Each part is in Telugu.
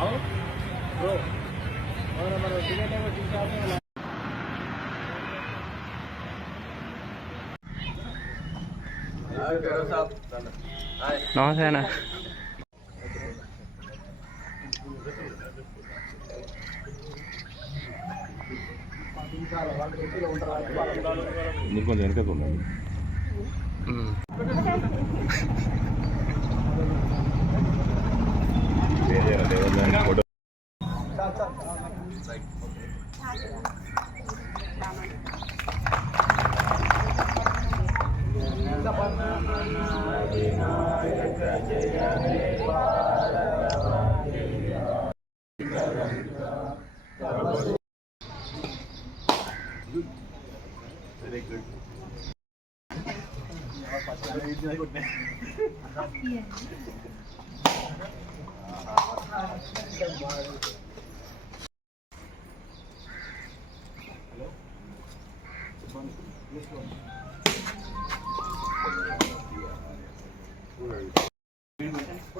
బ్రో మన టికెట్ ఏమో తీసుకుంటే నమస్తే అన్న మీరు కొంచెం వెనకకు ఉండండి ఉమ్. Photo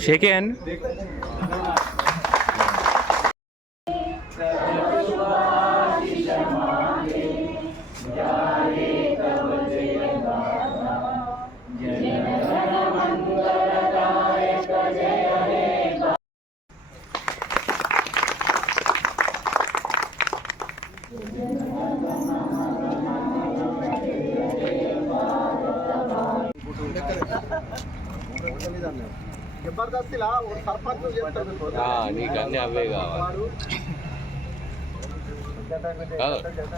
Chicken. కాదు,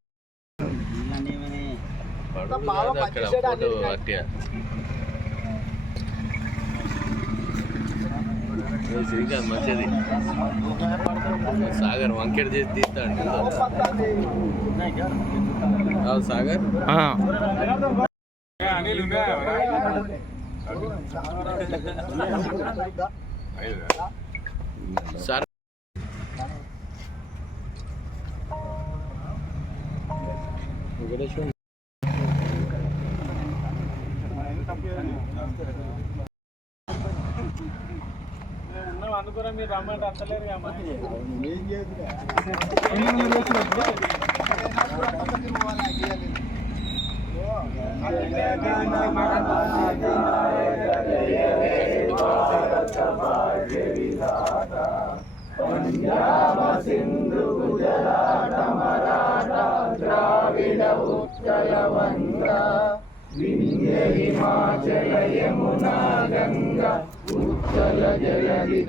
అక్కడ ఫోటో అట్టే శ్రీకాంత్ మంచిది సాగర్ వంకెట్ చేసి తీస్తాడు అవును సాగర్ ఆ. సార్ అనుకున్నా మీరు రమ్మంటే అత్తలేరు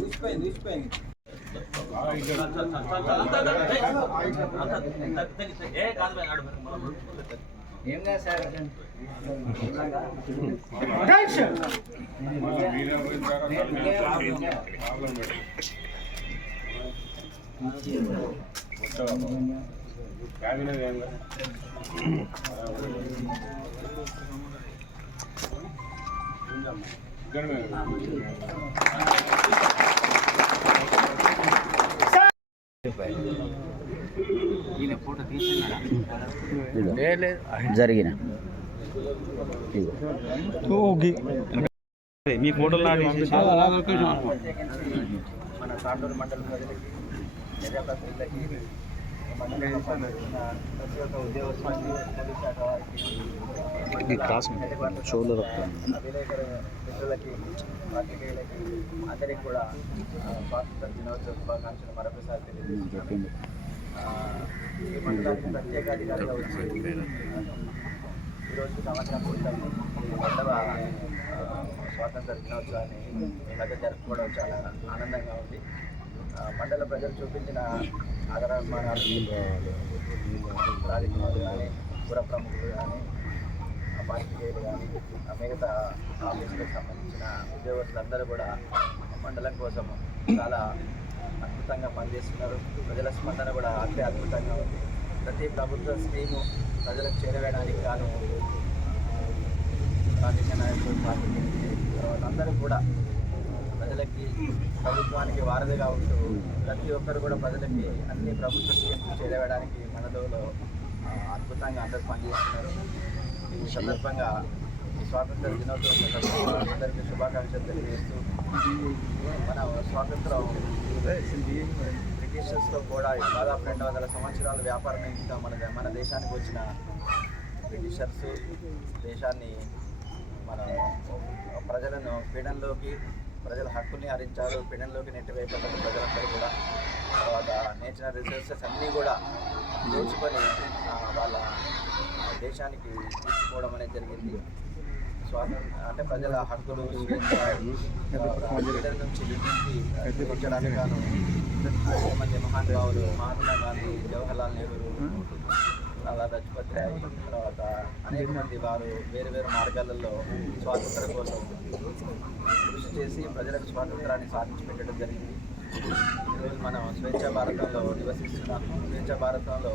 ఊసిపోయింది ఊసిపోయింది ఏం కాదు సార్ ప్రాబ్లం జరిగిన. మీ ఫోటోలు నాకు మన తాండూరు మండల ప్రజలకి ప్రజాప్రతినిధులకి మండలంలో పనిచేస్తున్న ప్రతి ఒక్క ఉద్యోగస్తులకి పోలీస్ శాఖ వారికి షోలో విలేకరు మిత్రులకి పాత్రికేయులకి అందరికి కూడా స్వాతంత్ర దినోత్సవ శుభాకాంక్షలు మరొకసారి తెలియజేస్తున్నాను ఈ మండలానికి ప్రత్యేక అధికారిగా వచ్చి ఈరోజు సంవత్సరం ఈ రెండవ స్వాతంత్ర దినోత్సవాన్ని మీ మధ్య జరుపుకోవడం చాలా ఆనందంగా ఉంది మండల ప్రజలు చూపించిన ఆదరాభిమానాలు రాజకీయాలు కానీ పుర ప్రముఖులు కానీ ఆ పాత్రికేయులు కానీ మిగతా ఆఫీసులకు సంబంధించిన ఉద్యోగస్తులందరూ కూడా మండలం కోసం చాలా అద్భుతంగా పనిచేస్తున్నారు. ప్రజల స్పందన కూడా అంతే అద్భుతంగా ఉంది. ప్రతి ప్రభుత్వ స్కీము ప్రజలకు చేరవేయడానికి గాను రాజకీయ నాయకులు పార్టీ తర్వాత అందరూ కూడా ప్రజలకి ప్రభుత్వానికి వారధిగా ఉంటూ ప్రతి ఒక్కరు కూడా ప్రజలకి అన్ని ప్రభుత్వ స్కీమ్స్ చేరవేయడానికి మనలో అద్భుతంగా అందరూ పనిచేస్తున్నారు. ఈ సందర్భంగా స్వాతంత్ర దినోత్సవం సందర్భంగా అందరికీ శుభాకాంక్షలు తెలియజేస్తూ మన స్వాతంత్రం బ్రిటిషర్స్తో కూడా దాదాపు రెండు వందల సంవత్సరాల వ్యాపారం ఇంకా మన మన దేశానికి వచ్చిన బ్రిటిషర్స్ దేశాన్ని మన ప్రజలను పీడనలోకి ప్రజల హక్కుల్ని హరించారు. పీడనలోకి నెట్టివేయబడ్డ ప్రజలందరూ కూడా తర్వాత నేచురల్ రిసోర్సెస్ అన్నీ కూడా దోచుకొని వాళ్ళ దేశానికి తీసుకోవడం అనేది జరిగింది. స్వాతంత్ర అంటే ప్రజల హక్కులు స్వేచ్ఛ నుంచి విముక్తి గాను అనేక మహానుభావులు మహాత్మా గాంధీ జవహర్లాల్ నెహ్రూ అలా లజపత్ రాయ్ తర్వాత అనేక మంది వారు వేరు వేరు మార్గాలలో స్వాతంత్రం కోసం కృషి చేసి ప్రజలకు స్వాతంత్రాన్ని సాధించి పెట్టడం జరిగింది. ఈరోజు మనం స్వేచ్ఛ భారతంలో నివసిస్తున్నాము. స్వేచ్ఛ భారతంలో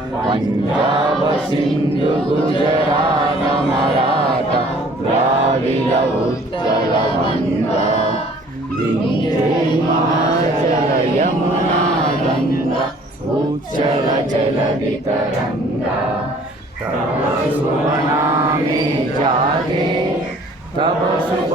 पंजाब सिंधु गुजरात मराठा द्राविड उत्कल गंगा विंध्य हिमाचल यमुना गंगा उच्चल जल वितरंगा तब शुभ नामे जागे तब शुभ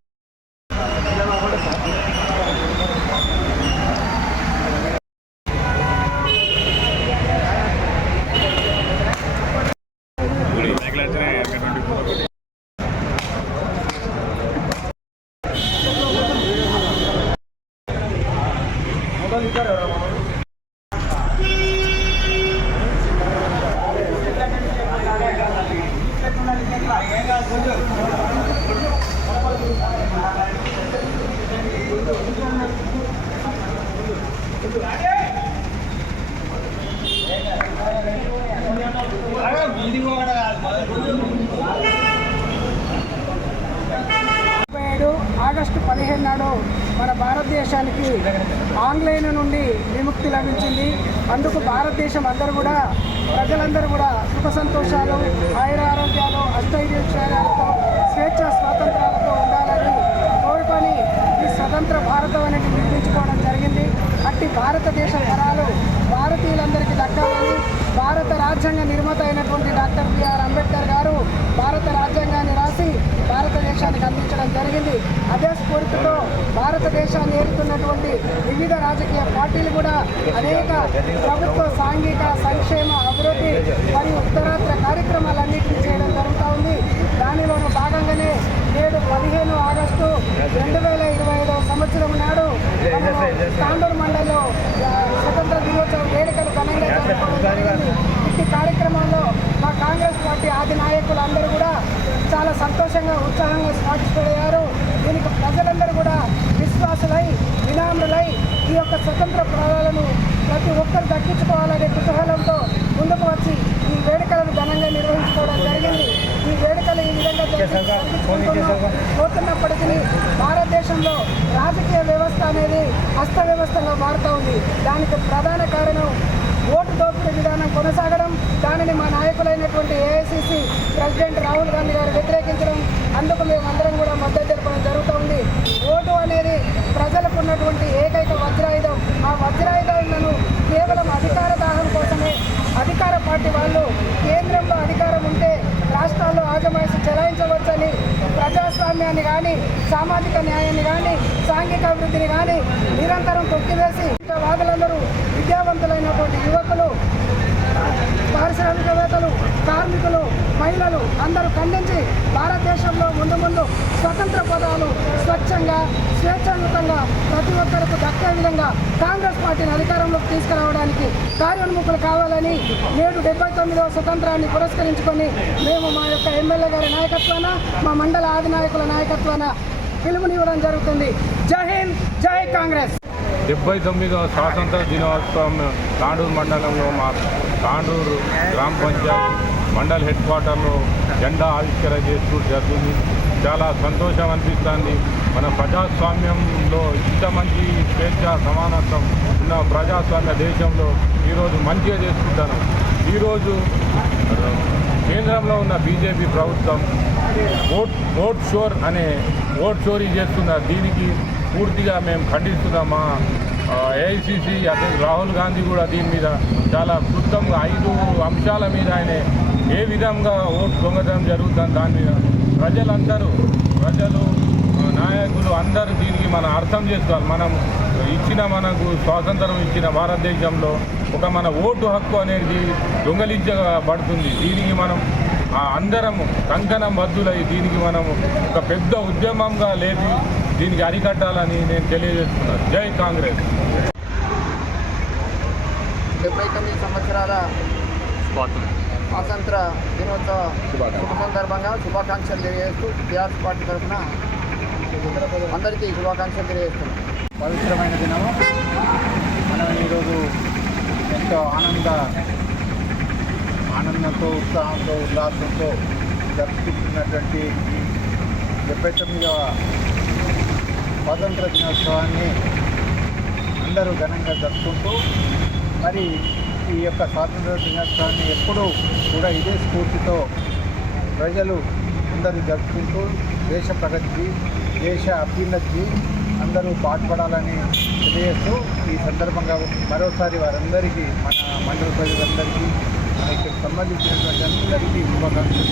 ఆంగ్లేయుల నుండి విముక్తి లభించింది. అందుకు భారతదేశం అందరూ కూడా ప్రజలందరూ కూడా సుఖ సంతోషాలు ఆయుర ఆరోగ్యాలు అష్టైర్యాలతో స్వేచ్ఛ స్వాతంత్రాలతో ఉండాలని కోరుకొని ఈ స్వతంత్ర భారతం అనేది నిర్మించుకోవడం జరిగింది. అట్టి భారతదేశ తరాలు భారతీయులందరికీ దక్కాలని భారత రాజ్యాంగ నిర్మాత అయినటువంటి డాక్టర్ బిఆర్ అంబేద్కర్ గారు భారత రాజ్యాంగాన్ని రాసి భారతదేశానికి అందించడం జరిగింది. అదే స్ఫూర్తితో భారతదేశాన్ని ఏరుతున్నటువంటి వివిధ రాజకీయ పార్టీలు కూడా అనేక ప్రభుత్వ సాంఘిక సంక్షేమ అభివృద్ధి మరియు ఉత్తరాత్ర కార్యక్రమాలన్నింటినీ చేయడం జరుగుతూ ఉంది. దానిలోని భాగంగానే నేడు పదిహేను ఆగస్టు రెండు వేల ఇరవై ఐదవ సంవత్సరం నాడు తాండూరు మండలిలో స్వతంత్ర దినోత్సవ వేడుకలు ఘనంగా జరుపుకోవడం జరిగింది ఇట్టి కార్యక్రమంలో మా కాంగ్రెస్ పార్టీ ఆది నాయకులు అందరూ కూడా సంతోషంగా ఉత్సాహంగా స్వాగతిస్తున్నారు. దీనికి ప్రజలందరూ కూడా విశ్వాసులై వినాములై ఈ యొక్క స్వతంత్ర ప్రాణాలను ప్రతి ఒక్కరు దక్కించుకోవాలనే కుతూహలంతో ముందుకు వచ్చి ఈ వేడుకలను ఘనంగా నిర్వహించుకోవడం జరిగింది. ఈ వేడుకలు ఈ విధంగా. పోతున్నప్పటికీ భారతదేశంలో రాజకీయ వ్యవస్థ అనేది హస్త వ్యవస్థగా మారుతూ ఉంది. దానికి ప్రధాన కారణం ఓటు దోపిడీ విధానం కొనసాగడం దానిని మా నాయకులైనటువంటి ఏఐసిసి ప్రెసిడెంట్ రాహుల్ గాంధీ గారు వ్యతిరేకించడం అందుకు మేమందరం కూడా మద్దతు తెలపడం జరుగుతూ ఉంది ఓటు అనేది ప్రజలకు ఉన్నటువంటి ఏకైక వజ్రాయుధం. ఆ వజ్రాయుధాలను కేవలం అధికార దాహం కోసమే అధికార పార్టీ వాళ్ళు కేంద్రంలో అధికారం ఉంటే రాష్ట్రాల్లో ఆజమాయిషి చెలాయించవచ్చని ప్రజాస్వామ్యాన్ని కానీ సామాజిక న్యాయాన్ని కానీ సాంఘిక అభివృద్ధిని కానీ నిరంతరం తొక్కివేసి వాదులందరూ విద్యావంతులైనటువంటి యువకులు పారిశ్రామికవేత్తలు కార్మికులు మహిళలు అందరూ ఖండించి భారతదేశంలో ముందు ముందు స్వతంత్ర పదాలు స్వచ్ఛంగా స్వేచ్ఛాయుతంగా ప్రతి ఒక్కరికి దక్కే విధంగా కాంగ్రెస్ పార్టీని అధికారంలోకి తీసుకురావడానికి కార్యోన్ముఖులు కావాలని నేడు డెబ్బై తొమ్మిదవ స్వతంత్రాన్ని పురస్కరించుకొని మేము మా యొక్క ఎమ్మెల్యే గారి నాయకత్వాన మా మండల ఆది నాయకుల నాయకత్వాన పిలుపునివ్వడం జరుగుతుంది. జై హింద్ జై కాంగ్రెస్. డెబ్బై తొమ్మిదవ స్వాతంత్ర దినోత్సవం తాండూరు మండలంలో మా తాండూరు గ్రామ పంచాయతీ మండల్ హెడ్ క్వార్టర్లో జెండా ఆవిష్కరణ చేస్తూ జరుగుతుంది చాలా సంతోషం అనిపిస్తుంది. మన ప్రజాస్వామ్యంలో ఇంత మంచి స్వేచ్ఛ సమానత్వం ఉన్న ప్రజాస్వామ్య దేశంలో ఈరోజు మంచిగా చేసుకుంటాను. ఈరోజు కేంద్రంలో ఉన్న బీజేపీ ప్రభుత్వం ఓట్ ఓట్ షోర్ అనే ఓట్ చోరీ చేస్తున్నారు. దీనికి పూర్తిగా మేము ఖండిస్తున్నాం మా ఏఐసిసి అధ్యక్షుడు రాహుల్ గాంధీ కూడా దీని మీద చాలా క్లుప్తంగా ఐదు అంశాల మీద ఆయన ఏ విధంగా ఓటు దొంగతనం జరుగుతుంది దాని మీద ప్రజలందరూ ప్రజలు నాయకులు అందరూ దీనికి మనం అర్థం చేసుకోవాలి. మనం ఇచ్చిన మనకు స్వాతంత్రం ఇచ్చిన భారతదేశంలో ఒక మన ఓటు హక్కు అనేది దొంగలించబడుతుంది. దీనికి మనం అందరం కంకణం బద్దులై దీనికి మనం ఒక పెద్ద ఉద్యమంగా లేపి దీనికి అరికట్టాలని నేను తెలియజేస్తున్నాను. జై కాంగ్రెస్. డెబ్బై తొమ్మిది సంవత్సరాల స్వాతంత్ర దినోత్సవ శుభ సందర్భంగా శుభాకాంక్షలు తెలియజేస్తూ టీఆర్ఎస్ పార్టీ తరఫున అందరికీ శుభాకాంక్షలు తెలియజేస్తున్నాం పవిత్రమైన దినము. మనం ఈరోజు ఎంతో ఆనంద ఆనందంతో ఉత్సాహంతో ఉల్లాసంతో జరుపుకుంటున్నటువంటి ఈ డెబ్బై తొమ్మిదవ స్వాతంత్ర దినోత్సవాన్ని అందరూ ఘనంగా జరుపుకుంటూ మరి ఈ యొక్క స్వాతంత్ర దినోత్సవాన్ని ఎప్పుడూ కూడా ఇదే స్ఫూర్తితో ప్రజలు అందరూ జరుపుకుంటూ దేశ ప్రగతికి దేశ అభ్యున్నతికి అందరూ పాటుపడాలని తెలియజేస్తూ ఈ సందర్భంగా మరోసారి వారందరికీ మన మండల ప్రజలందరికీ ఇక్కడ సంబంధించినటువంటి అందరికీ శుభాకాంక్షలు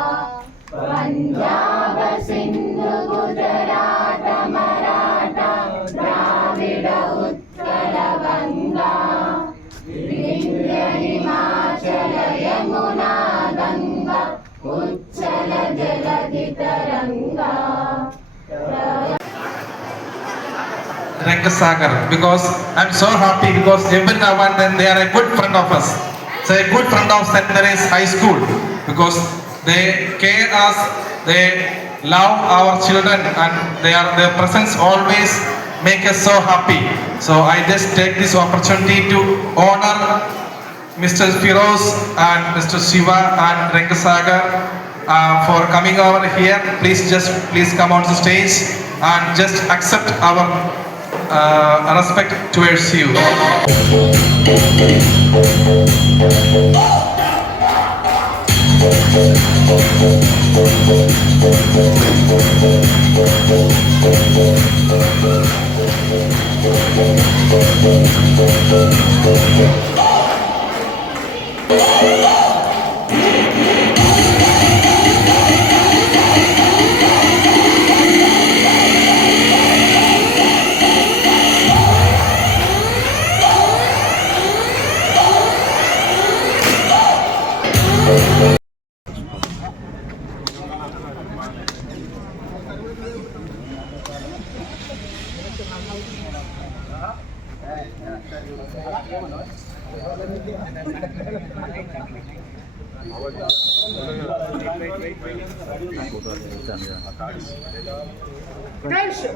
Rangasagar because I'm so happy because every now and then they are a good friend of us. So a good friend of. Mary's High School because they care us, they love our children and they are, their presence always make us so happy. So I just take this opportunity to honor Mr. Firoz and Mr. Shiva and Rangasagar uh, for coming over here. Please just please come on the stage and just accept our uh, respect towards you. Дальше.